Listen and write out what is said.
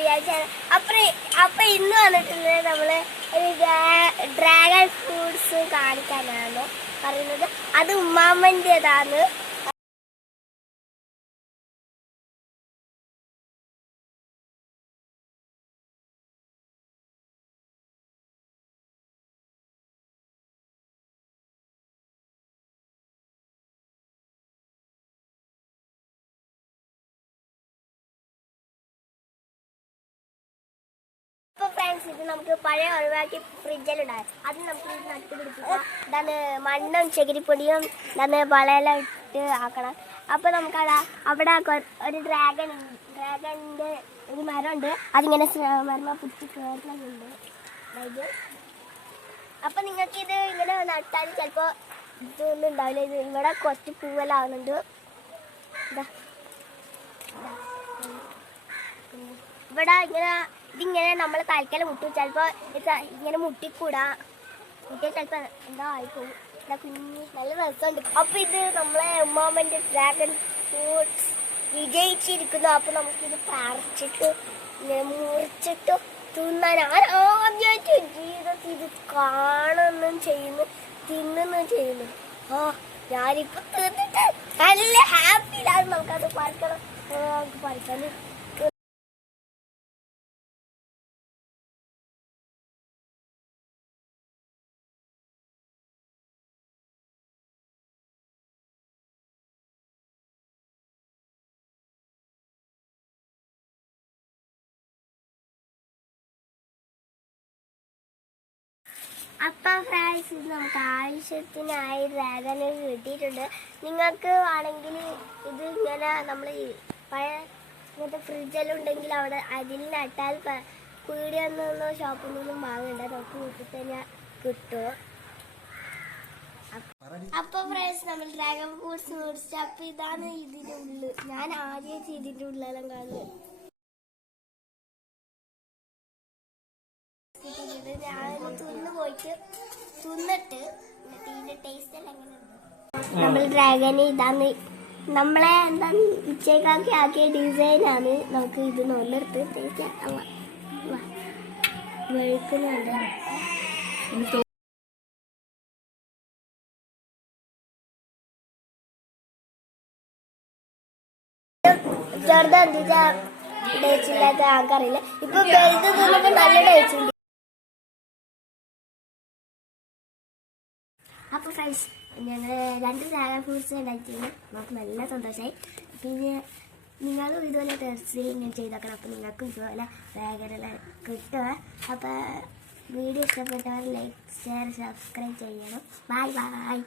വിചാരിച്ചാണ് അപ്പൊ അപ്പൊ ഇന്ന് വന്നിട്ടുള്ളത് നമ്മൾ ഒരു ഡ്രാഗൺ ഫ്രൂട്ട്സ് കാണിക്കാനാണ് പറയുന്നത്. അത് ഉമ്മാമ്മന്റെതാണ്. ഫ്രണ്ട്സ് ഇത് നമുക്ക് പഴയ ഒഴിവാക്കി ഫ്രിഡ്ജിലുണ്ടാകും അത് നമുക്ക് നട്ട് പിടിപ്പിക്കാം. ഇതാണ് മണ്ണും ചകിരിപ്പൊടിയും ഇതാണ് വളയെല്ലാം ഇട്ട് ആക്കണം. അപ്പോൾ നമുക്കവിടെ അവിടെ ഒരു ഡ്രാഗൺ ഡ്രാഗണിന്റെ ഒരു മരമുണ്ട്. അതിങ്ങനെ മരമ പുറ്റി കയറുന്നുണ്ട് അതായത് നിങ്ങൾക്ക് ഇത് ഇങ്ങനെ നട്ടാൽ ചിലപ്പോ ഇതൊന്നും ഉണ്ടാവില്ല. ഇത് ഇവിടെ കുറച്ച് ഇതാ. ഇതാ. ഇവിടെ ഇങ്ങനെ ഇതിങ്ങനെ നമ്മൾ തലക്കല മുട്ടും ചിലപ്പോൾ ഇങ്ങനെ മുട്ടിക്കൂടാ. മുട്ടിയാൽ ചിലപ്പോൾ എന്താ ആയിപ്പോകും കുഞ്ഞ് നല്ല രസമുണ്ട്. അപ്പോൾ ഇത് നമ്മളെ ഉമ്മാമന്റെ ഡ്രാഗൺ ഫ്രൂട്ട്സ് വിജയിച്ചിരിക്കുന്നു. അപ്പം നമുക്കിത് പറിച്ചിട്ട് ഇങ്ങനെ മുറിച്ചിട്ട് തിന്നാൻ ആദ്യമായിട്ട് ജീവിതത്തിൽ ഇത് കാണുന്നും ചെയ്യുന്നു തിന്നുന്നും ചെയ്യുന്നു. ആ ഞാനിപ്പോൾ തിന്നിട്ട് നല്ല ഹാപ്പിയിലാണ് നമുക്കത് പറിക്കണം. നമുക്ക് പറിക്കാൻ അപ്പം ഫ്രണ്ട്സ് നമുക്ക് ആവശ്യത്തിനായി ഡ്രാഗന് കിട്ടിയിട്ടുണ്ട്. നിങ്ങൾക്ക് ആണെങ്കിൽ ഇത് ഇങ്ങനെ നമ്മൾ പഴയ ഇങ്ങനത്തെ ഫ്രിഡ്ജെല്ലാം ഉണ്ടെങ്കിൽ അവിടെ അതിൽ നട്ടാൽ പ- പീടികയിൽ നിന്നോ ഷോപ്പിൽ നിന്നും വാങ്ങണ്ട. നമുക്ക് വീട്ടിൽ തന്നെ കിട്ടും. അപ്പൊ ഫ്രണ്ട്സ് നമ്മൾ ഡ്രാഗൺ ഫ്രൂട്ട്സ് മേടിച്ചു. ഇതാണ് ഇതിന്റെ ഉള്ളിൽ ഞാൻ ഇതിന്റെ ഉള്ളിലെല്ലാം കാണുന്നത്. പോയിട്ട് ഇതിന്റെ ടേസ്റ്റ് നമ്മൾ ഡ്രാഗന് ഇതാണ്. നമ്മളെ എന്താ ഉച്ചക്കാക്കി ആക്കിയ ഡിസൈൻ ആണ്. നമുക്ക് ഇത് നല്ലെടുത്ത് ആക്കാം വെളുക്കുന്നുണ്ട് ചെറുതെന്താ ടേസ്റ്റ് ഇല്ലാത്ത ആൾക്കറിയില്ല. ഇപ്പൊ നല്ല ടേസ്റ്റ് അപ്പൊ ഫ്രണ്ട്സ് ഞങ്ങൾ രണ്ട് ഡ്രാഗൺ ഫ്രൂട്ട്സ് ഉണ്ടാക്കിയിരുന്നു നമുക്ക് നല്ല സന്തോഷമായി പിന്നെ നിങ്ങളും ഇതുപോലെ ടെസ്റ്റ് ഇങ്ങനെ ചെയ്തേക്കണം. അപ്പോൾ നിങ്ങൾക്കും ഇതുപോലെ ഡ്രാഗനെല്ലാം കിട്ടുക അപ്പോൾ വീഡിയോ ഇഷ്ടപ്പെട്ടവർ ലൈക്ക് ഷെയർ സബ്സ്ക്രൈബ് ചെയ്യണം. Bye bye